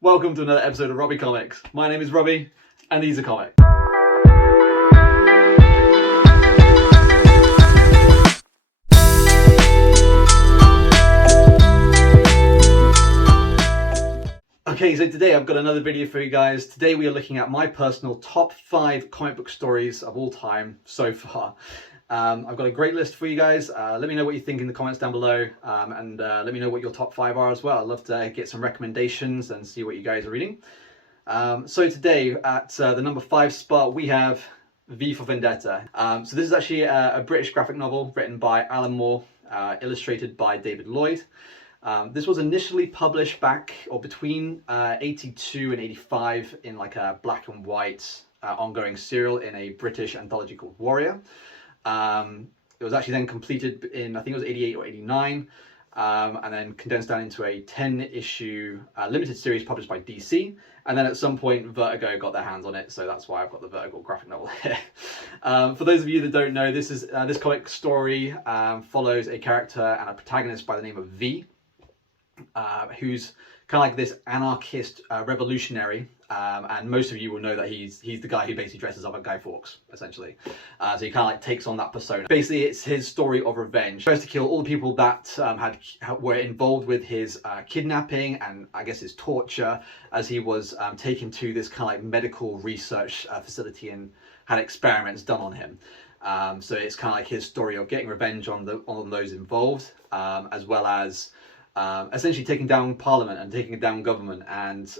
Welcome to another episode of Robbie Comics. My name is Robbie, and these are comics. Okay, so today I've got another video for you guys. Today we are looking at my personal top 5 comic book stories of all time so far. I've got a great list for you guys. Let me know what you think in the comments down below, and let me know what your top 5 are as well. I'd love to get some recommendations and see what you guys are reading. So today at the number 5 spot we have V for Vendetta. So this is actually a British graphic novel written by Alan Moore, illustrated by David Lloyd. This was initially published back or between 82 and 85 in like a black and white ongoing serial in a British anthology called Warrior. It was actually then completed in, I think it was 88 or 89, and then condensed down into a 10-issue limited series published by DC. And then at some point Vertigo got their hands on it, so that's why I've got the Vertigo graphic novel here. For those of you that don't know, this comic story follows a character and a protagonist by the name of V, who's kind of like this anarchist revolutionary, and most of you will know that he's the guy who basically dresses up like Guy Fawkes, essentially. So he kind of like takes on that persona. Basically, it's his story of revenge. He tries to kill all the people that were involved with his kidnapping and I guess his torture, as he was taken to this kind of like medical research facility and had experiments done on him. So it's kind of like his story of getting revenge on those involved, as well as essentially taking down Parliament and taking down government, and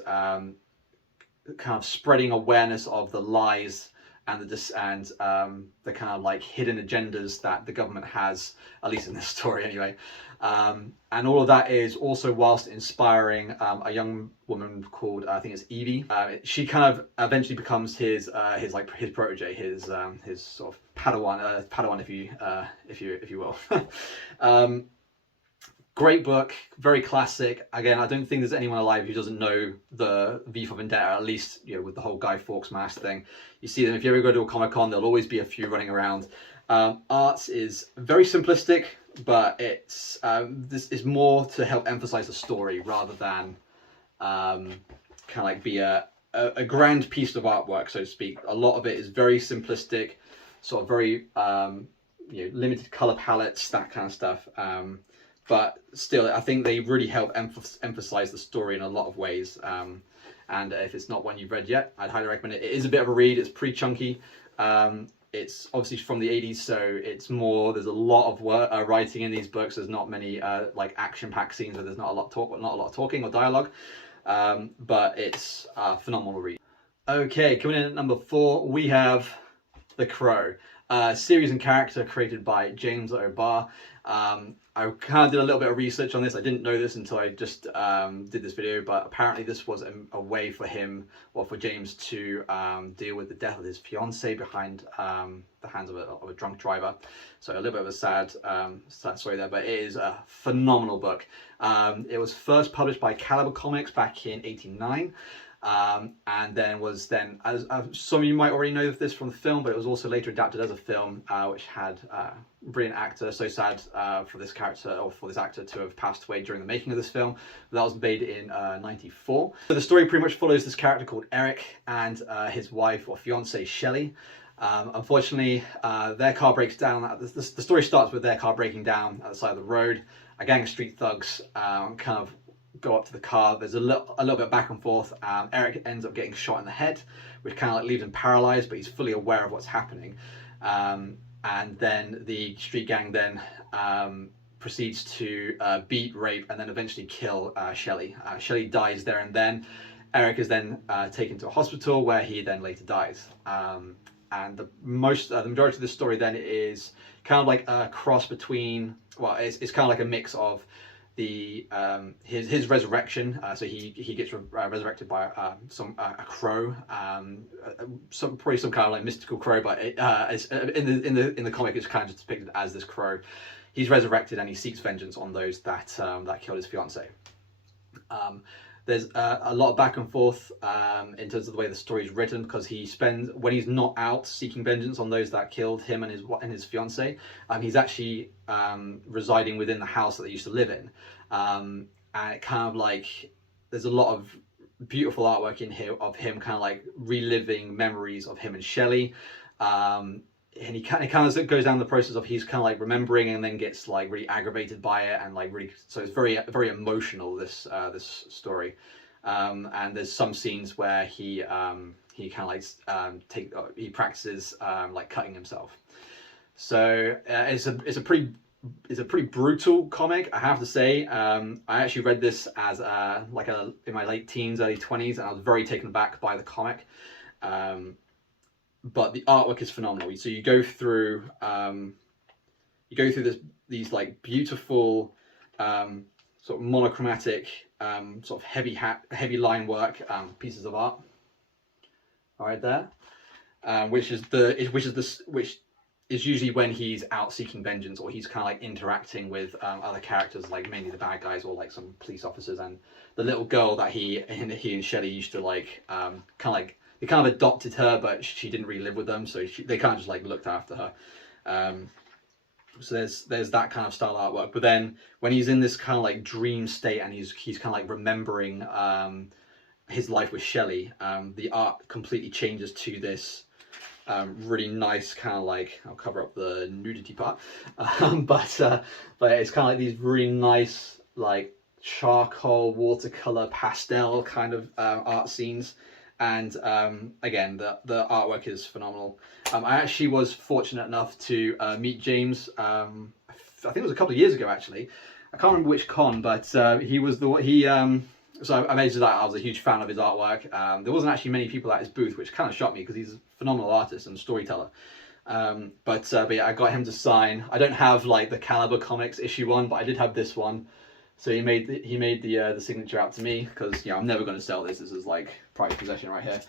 kind of spreading awareness of the lies and the kind of like hidden agendas that the government has, at least in this story anyway. And all of that is also whilst inspiring a young woman called, I think it's Evie. She kind of eventually becomes his protege, his sort of Padawan, if you will. Great book, very classic. Again, I don't think there's anyone alive who doesn't know the V for Vendetta, at least, you know, with the whole Guy Fawkes mask thing. You see them, if you ever go to a Comic-Con, there'll always be a few running around. Art is very simplistic, but this is more to help emphasize the story rather than kind of like be a grand piece of artwork, so to speak. A lot of it is very simplistic, sort of very limited color palettes, that kind of stuff. But still, I think they really help emphasize the story in a lot of ways. And if it's not one you've read yet, I'd highly recommend it. It is a bit of a read. It's pretty chunky. It's obviously from the 80s, so it's more. There's a lot of writing in these books. There's not many like action-packed scenes where there's not a lot of talking or dialogue. But it's a phenomenal read. Okay, coming in at number 4, we have The Crow. Series and character created by James O'Barr. I kind of did a little bit of research on this. I didn't know this until I just did this video, but apparently this was a way for him, or for James, to deal with the death of his fiancée behind the hands of a drunk driver. So a little bit of a sad story there, but it is a phenomenal book. It was first published by Caliber Comics back in '89. And then as some of you might already know this from the film, but it was also later adapted as a film, which had a brilliant actor. So sad for this character, or for this actor, to have passed away during the making of this film. That was made in '94. So the story pretty much follows this character called Eric and his wife or fiancée Shelley. Unfortunately, their car breaks down. The story starts with their car breaking down at the side of the road. A gang of street thugs kind of go up to the car. There's a little bit of back and forth. Eric ends up getting shot in the head, which kind of like leaves him paralyzed, but he's fully aware of what's happening. And then the street gang then proceeds to beat, rape, and then eventually kill Shelley. Shelley dies there and then. Eric is then taken to a hospital where he then later dies. And the majority of the story then is kind of like a cross between, well, it's kind of like a mix of his resurrection. So he gets resurrected by a crow, probably some kind of like mystical crow, but in the comic it's kind of just depicted as this crow. He's resurrected and he seeks vengeance on those that killed his fiancée. There's a lot of back and forth in terms of the way the story is written, because when he's not out seeking vengeance on those that killed him and his fiancée, he's actually residing within the house that they used to live in, and it kind of like there's a lot of beautiful artwork in here of him kind of like reliving memories of him and Shelley. And he kind of goes down the process of he's kind of like remembering and then gets like really aggravated by it, and like really, so it's very emotional, this this story. And there's some scenes where he kind of like he practices like cutting himself. So it's a pretty brutal comic, I have to say. I actually read this as in my late teens, early 20s, and I was very taken aback by the comic. But the artwork is phenomenal. So you go through these like beautiful sort of monochromatic sort of heavy line work pieces of art right there, which is usually when he's out seeking vengeance, or he's kind of like interacting with other characters, like mainly the bad guys or like some police officers, and the little girl that he and Shelley used to like they kind of adopted her, but she didn't really live with them, so they kind of just like looked after her. So there's that kind of style artwork. But then when he's in this kind of like dream state and he's kind of like remembering his life with Shelley, the art completely changes to this really nice kind of like, I'll cover up the nudity part, but it's kind of like these really nice like charcoal, watercolor, pastel kind of art scenes. And again, the artwork is phenomenal. I actually was fortunate enough to meet James. I think it was a couple of years ago, actually. I can't remember which con, but he was the so I mentioned that I was a huge fan of his artwork. There wasn't actually many people at his booth, which kind of shocked me because he's a phenomenal artist and storyteller. But yeah, I got him to sign. I don't have like the Caliber Comics issue 1, but I did have this one. So he made the signature out to me because, you know, I'm never going to sell this. This is like private possession right here.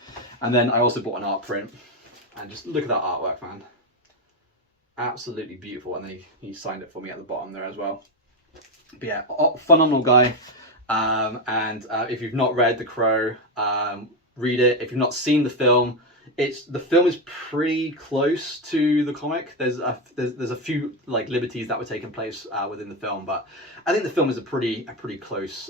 And then I also bought an art print, and just look at that artwork, man. Absolutely beautiful. And then he signed it for me at the bottom there as well. But yeah, phenomenal guy. And if you've not read The Crow, read it. If you've not seen the film, the film is pretty close to the comic. There's a few like liberties that were taking place within the film, but I think the film is a pretty close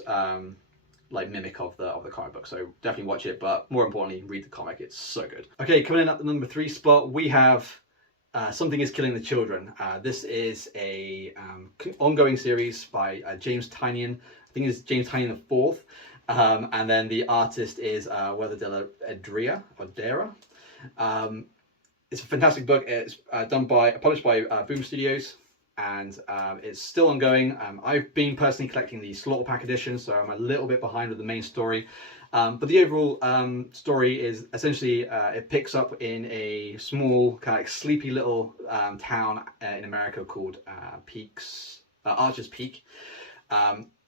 like mimic of the comic book. So definitely watch it, but more importantly, read the comic. It's so good. Okay, coming in at the number 3 spot, we have Something is Killing the Children. This is a ongoing series by James Tynion. I think it's James Tynion the 4th. And then the artist is Weather Della Edria, or Dera. It's a fantastic book. It's published by Boom Studios, and it's still ongoing. I've been personally collecting the Slaughter Pack edition, so I'm a little bit behind with the main story. But the overall story is essentially it picks up in a small, kind of like sleepy little town in America called Archer's Peak.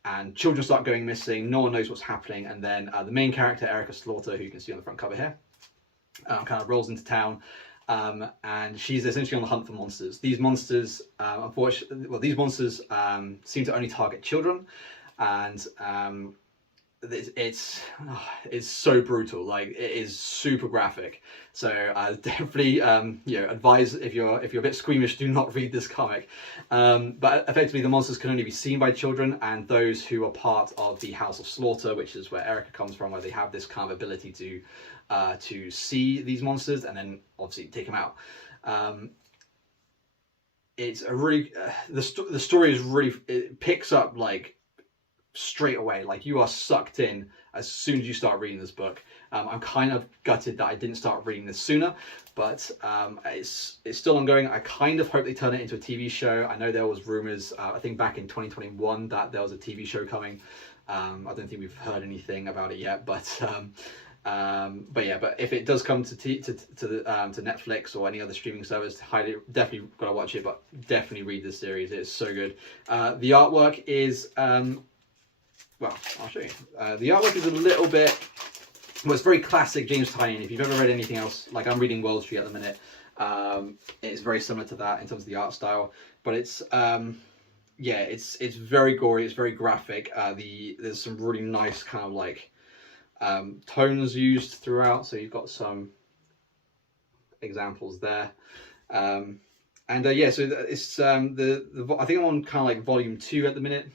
And children start going missing. No one knows what's happening, and then the main character, Erica Slaughter, who you can see on the front cover here, kind of rolls into town, and she's essentially on the hunt for monsters. These monsters, these monsters seem to only target children, and it's so brutal. Like, it is super graphic. So I definitely advise, if you're a bit squeamish, do not read this comic. But effectively, the monsters can only be seen by children and those who are part of the House of Slaughter, which is where Erica comes from, where they have this kind of ability to see these monsters and then obviously take them out. It's a really the story is really, it picks up like straight away. Like, you are sucked in as soon as you start reading this book. I'm kind of gutted that I didn't start reading this sooner, but it's still ongoing. I kind of hope they turn it into a TV show. I know there was rumors, I think back in 2021, that there was a TV show coming. I don't think we've heard anything about it yet, but yeah, but if it does come to Netflix or any other streaming service, definitely gotta watch it. But definitely read this series; it's so good. The artwork is well, I'll show you. The artwork is a little bit, well, it's very classic James Tynion. If you've ever read anything else, like I'm reading World Street at the minute, it's very similar to that in terms of the art style. But it's yeah, it's very gory, it's very graphic. There's some really nice kind of like tones used throughout. So you've got some examples there. And yeah, so it's I think I'm on kind of like volume 2 at the minute.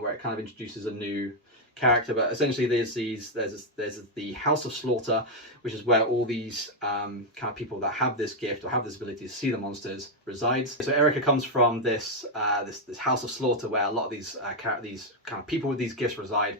Where it kind of introduces a new character, but essentially there's the House of Slaughter, which is where all these kind of people that have this gift or have this ability to see the monsters resides. So Erica comes from this this House of Slaughter where a lot of these kind of people with these gifts reside.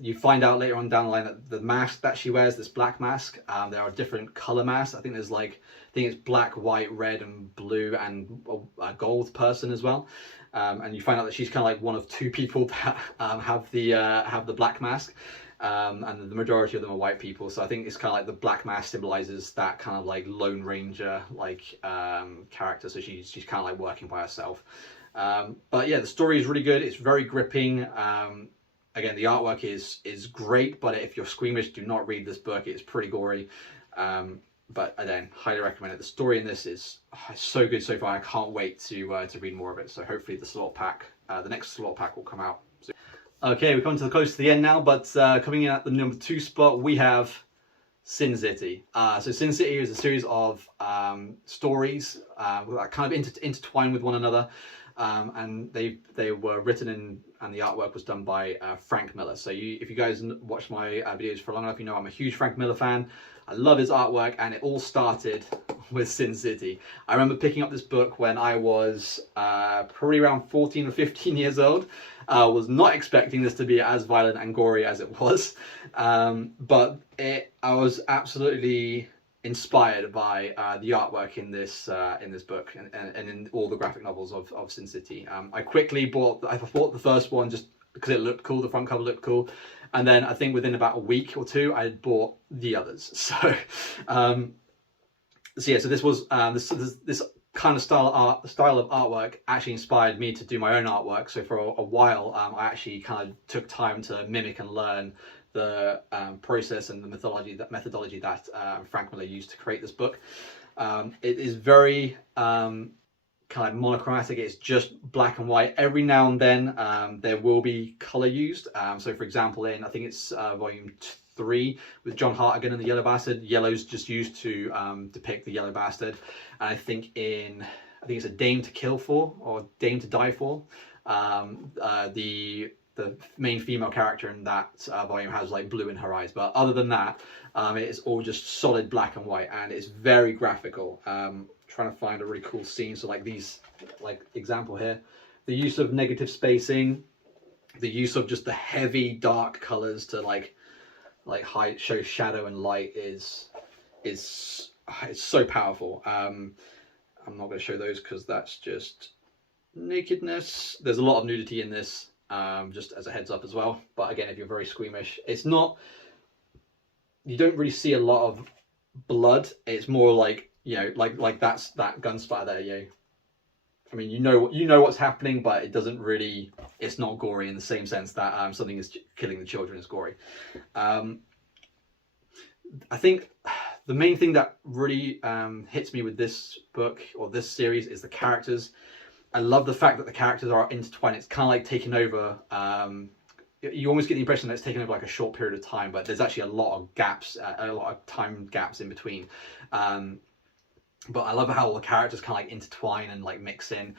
You find out later on down the line that the mask that she wears, this black mask, there are different color masks. I think there's like, I think it's black, white, red, and blue, and a gold person as well. And you find out that she's kind of like one of two people that have the black mask, and the majority of them are white people. So I think it's kind of like the black mask symbolizes that kind of like Lone Ranger like character. So she's kind of like working by herself. But yeah, the story is really good. It's very gripping. Again, the artwork is great, but if you're squeamish, do not read this book. It's pretty gory. But again, highly recommend it. The story in this is so good so far. I can't wait to read more of it. So hopefully the slot pack, the next slot pack will come out soon. Okay, we're coming to close to the end now, but coming in at the number 2 spot, we have Sin City. So Sin City is a series of stories that kind of intertwine with one another. And they were written in, and the artwork was done by Frank Miller. So if you guys watch my videos for long enough, you know I'm a huge Frank Miller fan. I love his artwork, and it all started with Sin City. I remember picking up this book when I was probably around 14 or 15 years old. I was not expecting this to be as violent and gory as it was, but I was absolutely inspired by the artwork in this book and in all the graphic novels of Sin City. I bought the first one just because it looked cool, the front cover looked cool, and then I think within about a week or two I had bought the others. So yeah, so this was this kind of style of artwork actually inspired me to do my own artwork. So for a while I actually kind of took time to mimic and learn the process and the methodology that Frank Miller used to create this book. It is very kind of monochromatic. It's just black and white. Every now and then there will be color used. So for example, in I think it's volume 3 with John Hartigan and the Yellow Bastard, yellow's just used to depict the Yellow Bastard. And I think it's a Dame to Kill For or Dame to Die For. The main female character in that volume has like blue in her eyes, but other than that, it is all just solid black and white, and it's very graphical. Trying to find a really cool scene. So like these, like example here, the use of negative spacing, the use of just the heavy dark colors to like show shadow and light is it's so powerful. I'm not going to show those because that's just nakedness. There's a lot of nudity in this. Just as a heads up as well, but again, if you're very squeamish, you don't really see a lot of blood. It's more like, you know, like that's that gun spatter there. You know, I mean, you know what's happening, but it's not gory in the same sense that something is killing the children is gory. I think the main thing that really hits me with this book or this series is the characters. I love the fact that the characters are intertwined. It's kind of like taking over. You almost get the impression that it's taken over like a short period of time, but there's actually a lot of gaps, a lot of time gaps in between. But I love how all the characters kind of like intertwine and like mix in.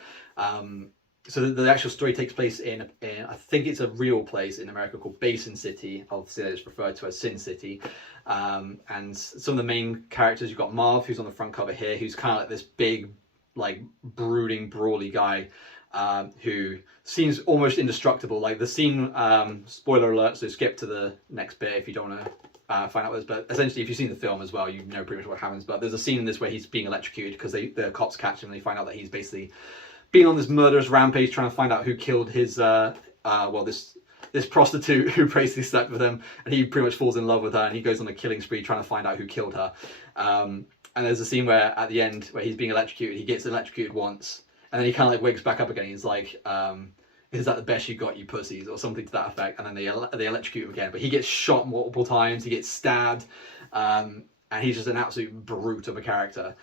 So the actual story takes place in I think it's a real place in America called Basin City. Obviously, it's referred to as Sin City. And some of the main characters, you've got Marv, who's on the front cover here, who's kind of like this big, like brooding, brawly guy who seems almost indestructible. Like the scene, spoiler alert, so skip to the next bit if you don't want to find out what it is. But essentially, if you've seen the film as well, you know pretty much what happens. But there's a scene in this where he's being electrocuted because the cops catch him and they find out that he's basically been on this murderous rampage trying to find out who killed his this prostitute who basically slept with him, and he pretty much falls in love with her, and he goes on a killing spree trying to find out who killed her. And there's a scene where at the end where he's being electrocuted, he gets electrocuted once, and then he kind of like wakes back up again. He's like, "Is that the best you got, you pussies?" or something to that effect. And then they electrocute him again, but he gets shot multiple times. He gets stabbed, and he's just an absolute brute of a character.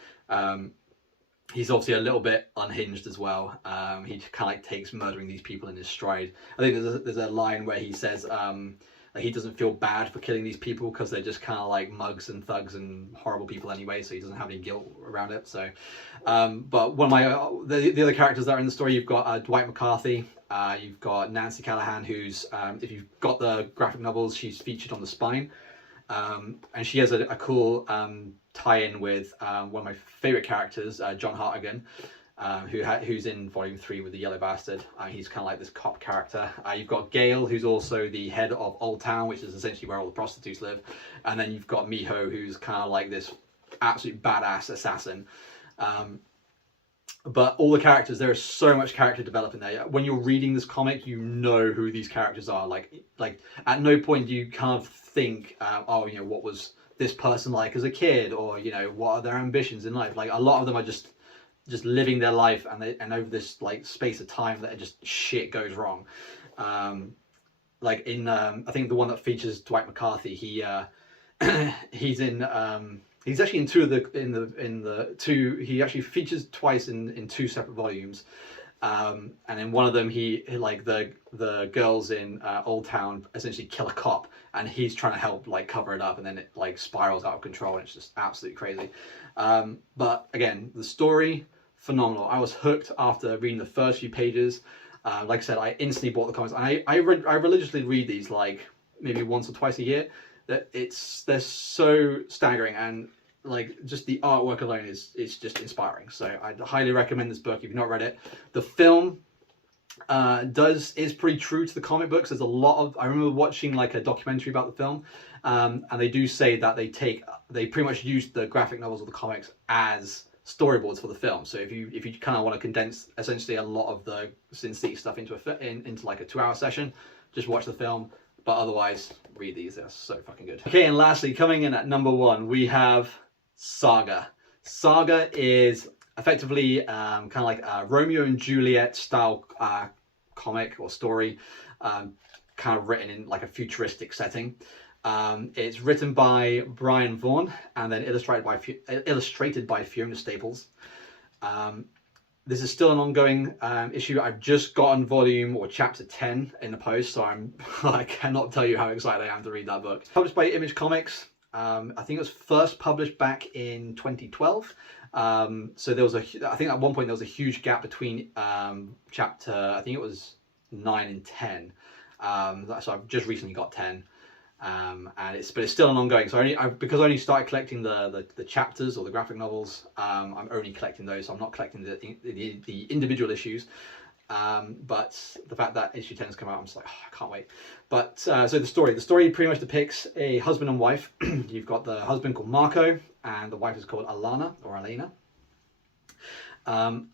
He's obviously a little bit unhinged as well. He kind of like takes murdering these people in his stride. I think there's a line where he says, Like, he doesn't feel bad for killing these people because they're just kind of like mugs and thugs and horrible people anyway, so he doesn't have any guilt around it. So but one of my the other characters that are in the story, you've got Dwight McCarthy, you've got Nancy Callahan, who's if you've got the graphic novels, she's featured on the spine. And she has a cool tie-in with one of my favorite characters, John Hartigan, who's in Volume 3 with the Yellow Bastard. He's kind of like this cop character. You've got Gail, who's also the head of Old Town, which is essentially where all the prostitutes live. And then you've got Miho, who's kind of like this absolute badass assassin. But all the characters, there is so much character development there. When you're reading this comic, you know who these characters are. Like at no point do you kind of think, oh, you know, what was this person like as a kid, or, you know, what are their ambitions in life. Like, a lot of them are just living their life, and over this like space of time that just shit goes wrong. Like in I think the one that features Dwight McCarthy, he's in he's actually in two of the two. He actually features twice in two separate volumes, and in one of them, he like the girls in Old Town essentially kill a cop, and he's trying to help like cover it up, and then it like spirals out of control, and it's just absolutely crazy. But again, the story, phenomenal. I was hooked after reading the first few pages. Like I said, I instantly bought the comics, and I religiously read these like maybe once or twice a year. That they're so staggering, and like just the artwork alone is just inspiring. So I highly recommend this book if you've not read it. The film is pretty true to the comic books. There's a lot of, I remember watching like a documentary about the film, and they do say that they pretty much use the graphic novels or the comics as storyboards for the film. So if you kind of want to condense essentially a lot of the Sin City stuff into like a 2-hour session, just watch the film. But otherwise, read these. They're so fucking good. Okay, and lastly, coming in at number 1, we have Saga. Saga is effectively kind of like a Romeo and Juliet style comic or story, kind of written in like a futuristic setting. It's written by Brian Vaughan and then illustrated by Fiona Staples. This is still an ongoing issue. I've just gotten volume or chapter 10 in the post, so I cannot tell you how excited I am to read that book. Published by Image Comics. I think it was first published back in 2012. So there was I think at one point there was a huge gap between chapter, I think it was 9 and 10. So I've just recently got 10. But it's still an ongoing. So because I only started collecting the chapters or the graphic novels, I'm only collecting those. So I'm not collecting the individual issues. But the fact that issue 10 has come out, I'm just like, oh, I can't wait. But so the story pretty much depicts a husband and wife. You've got the husband called Marco, and the wife is called Alana or Elena.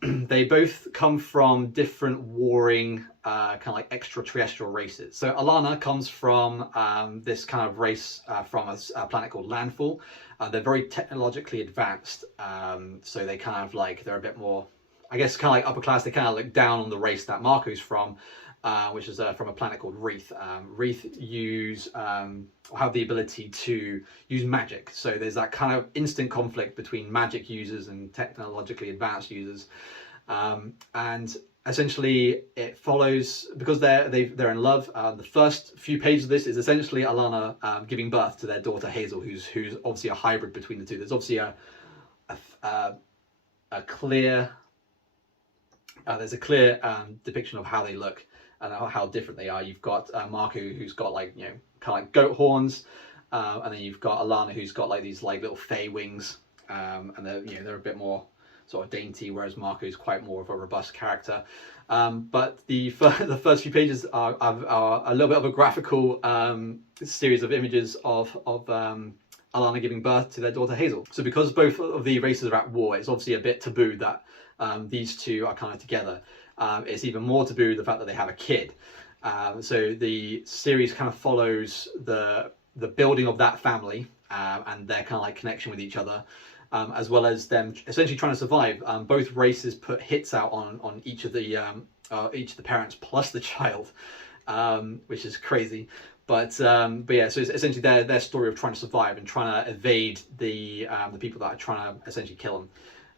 They both come from different warring kind of like extraterrestrial races. So Alana comes from this kind of race from a planet called Landfall. They're very technologically advanced, so they kind of like, they're a bit more, I guess, kind of like upper class. They kind of look down on the race that Marco's from, which is from a planet called Wreath. Wreath have the ability to use magic. So there's that kind of instant conflict between magic users and technologically advanced users. And essentially it follows, because they're in love. The first few pages of this is essentially Alana giving birth to their daughter Hazel, who's obviously a hybrid between the two. There's obviously a clear depiction of how they look and how different they are. You've got Marco, who's got like, you know, kind of like goat horns, and then you've got Alana, who's got like these like little fey wings, and they're a bit more sort of dainty, whereas Marco's quite more of a robust character. But the first few pages are a little bit of a graphical series of images of Alana giving birth to their daughter Hazel. So because both of the races are at war, it's obviously a bit taboo that these two are kind of together. It's even more taboo the fact that they have a kid. So the series kind of follows the building of that family and their kind of like connection with each other, as well as them essentially trying to survive. Both races put hits out on each of the parents plus the child, which is crazy. But yeah, so it's essentially their story of trying to survive and trying to evade the people that are trying to essentially kill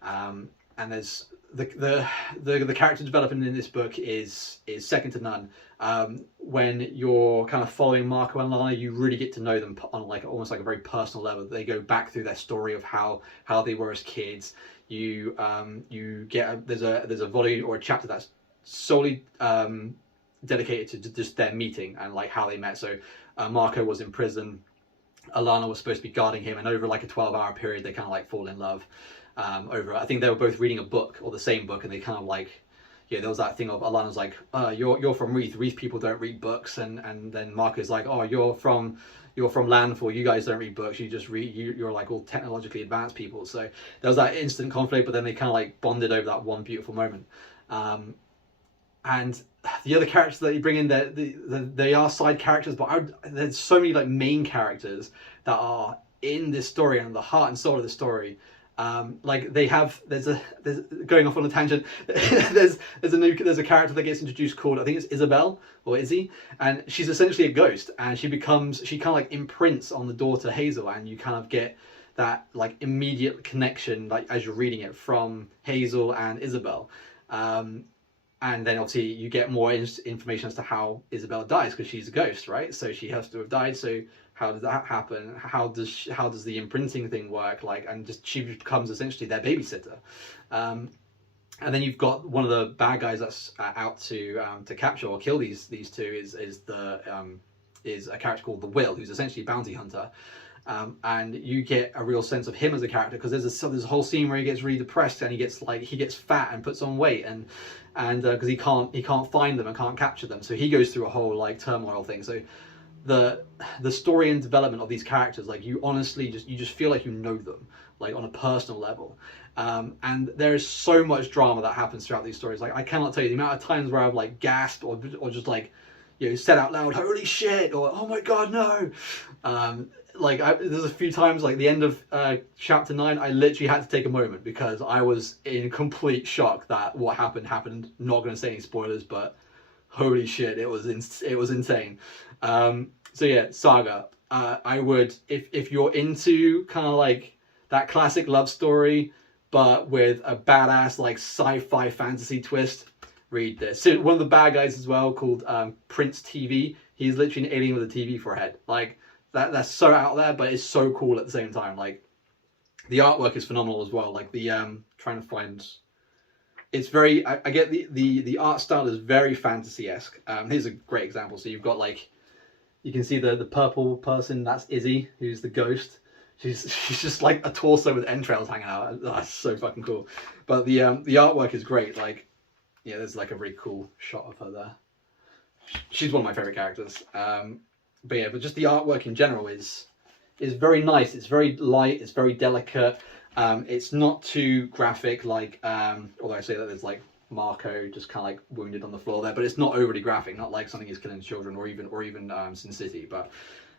them. And there's the character development in this book is second to none. When you're kind of following Marco and Lana, you really get to know them on like almost like a very personal level. They go back through their story of how they were as kids. You get there's a volume or a chapter that's solely dedicated to just their meeting and like how they met. So Marco was in prison, Alana was supposed to be guarding him, and over like a 12-hour period they kind of like fall in love. I think they were both reading a book or the same book, and they kind of like, yeah, there was that thing of Alana's like, you're from Reith people don't read books, and then Marco's like, oh, you're from Landfall, you guys don't read books, you just read, you're like all technologically advanced people. So there was that instant conflict, but then they kind of like bonded over that one beautiful moment. And the other characters that you bring in, they are side characters, but there's so many like main characters that are in this story and the heart and soul of the story. Like there's going off on a tangent. there's a character that gets introduced called, I think it's Isabel or Izzy, and she's essentially a ghost, and she kind of like imprints on the daughter Hazel, and you kind of get that like immediate connection like as you're reading it from Hazel and Isabel. And then obviously you get more information as to how Isabel dies, because she's a ghost, right? So she has to have died. So how does that happen? How does the imprinting thing work? Like, and just she becomes essentially their babysitter. And then you've got one of the bad guys that's out to capture or kill these two is a character called the Will, who's essentially a bounty hunter. And you get a real sense of him as a character, because there's a whole scene where he gets really depressed and he gets fat and puts on weight, and because he can't find them and can't capture them, so he goes through a whole like turmoil thing. So the story and development of these characters, like you honestly just feel like you know them like on a personal level. And there is so much drama that happens throughout these stories. Like I cannot tell you the amount of times where I've like gasped or just like, you know, said out loud, holy shit, or oh my god, no. There's a few times, like the end of chapter 9, I literally had to take a moment because I was in complete shock that what happened. Not going to say any spoilers, but holy shit, it was insane. So yeah, Saga. I would, if you're into kind of like that classic love story, but with a badass like sci-fi fantasy twist, read this. So one of the bad guys as well, called Prince TV. He's literally an alien with a TV for a head. Like that's so out there, but it's so cool at the same time. Like the artwork is phenomenal as well. Like the trying to find, it's very, I get the art style is very fantasy-esque. Here's a great example. So you've got like, you can see the purple person, that's Izzy, who's the ghost. She's just like a torso with entrails hanging out. That's so fucking cool. But the artwork is great. Like, yeah, there's like a really cool shot of her there. She's one of my favorite characters. But yeah, but just the artwork in general is very nice. It's very light. It's very delicate. It's not too graphic. Like, although I say that there's like Marco just kind of like wounded on the floor there, but it's not overly graphic. Not like something is killing children or even Sin City. But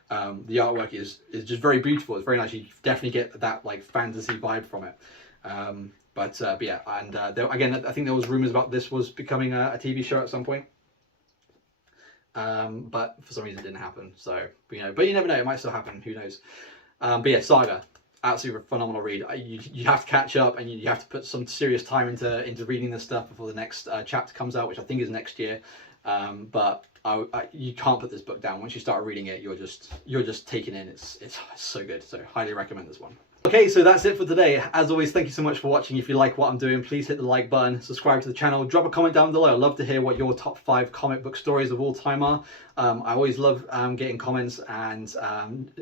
the artwork is just very beautiful. It's very nice. You definitely get that like fantasy vibe from it. But yeah, and again, I think there was rumors about this was becoming a TV show at some point. But for some reason it didn't happen. So, but you never know, it might still happen, who knows. But yeah, Saga, absolutely phenomenal read. You have to catch up, and you have to put some serious time into reading this stuff before the next chapter comes out, which I think is next year. But you can't put this book down. Once you start reading it, you're just taken in. It's so good. So highly recommend this one. Okay, so that's it for today. As always, thank you so much for watching. If you like what I'm doing, please hit the like button, subscribe to the channel, drop a comment down below. I'd love to hear what your top 5 comic book stories of all time are. I always love getting comments and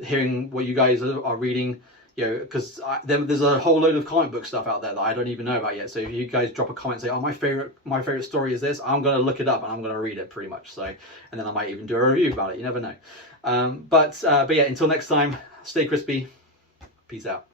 hearing what you guys are reading, because there's a whole load of comic book stuff out there that I don't even know about yet. So if you guys drop a comment, say, oh, my favorite story is this, I'm going to look it up and I'm going to read it pretty much. So, and then I might even do a review about it. You never know. But yeah, until next time, stay crispy. Peace out.